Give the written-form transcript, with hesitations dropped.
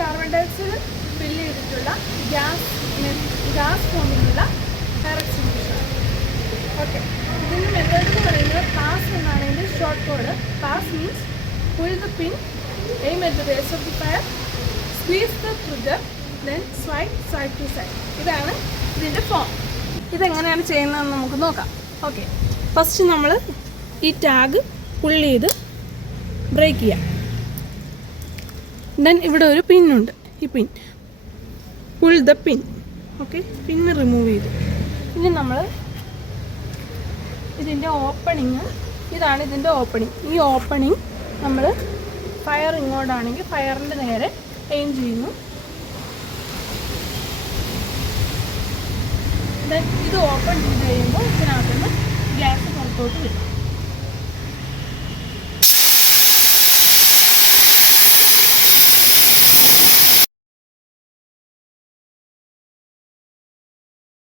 Carbon dioxide fill ചെയ്തിട്ടുള്ള gas ഫോമിലുള്ള fire extinguisher. Okay, ഇതിൻ്റെ മെത്തേഡ് എന്ന് പറയുന്നത് പാസ് എന്നാണ് ഇതിൻ്റെ short code. PASS means pull the pin, aim at the base of the fire, squeeze the trigger, then swipe side to side. ഇതാണ് ഇതിൻ്റെ form. ഇതെങ്ങനെയാണ് ചെയ്യുന്നതെന്ന് നമുക്ക് നോക്കാം. ഓക്കെ, ഫസ്റ്റ് നമ്മൾ ഈ ടാഗ് പുള്ള് ചെയ്ത് ബ്രേക്ക് ചെയ്യാം. ദെൻ ഇവിടെ ഒരു പിന്നുണ്ട്, ഈ pin pull the pin. Okay, pin remove ചെയ്തു. ഇനി നമ്മൾ ഇതിൻ്റെ ഓപ്പണിങ്, ഇതാണ് ഇതിൻ്റെ ഓപ്പണിങ്. ഈ ഓപ്പണിങ് നമ്മൾ ഫയർ ഇങ്ങോട്ടാണെങ്കിൽ ഫയറിൻ്റെ നേരെ എയിം ചെയ്യുന്നു. ദെൻ ഇത് ഓപ്പൺ ചെയ്ത് കഴിയുമ്പോൾ ഇതിനകത്തുനിന്ന് ഗ്യാസ് പുറത്തോട്ട് വരും.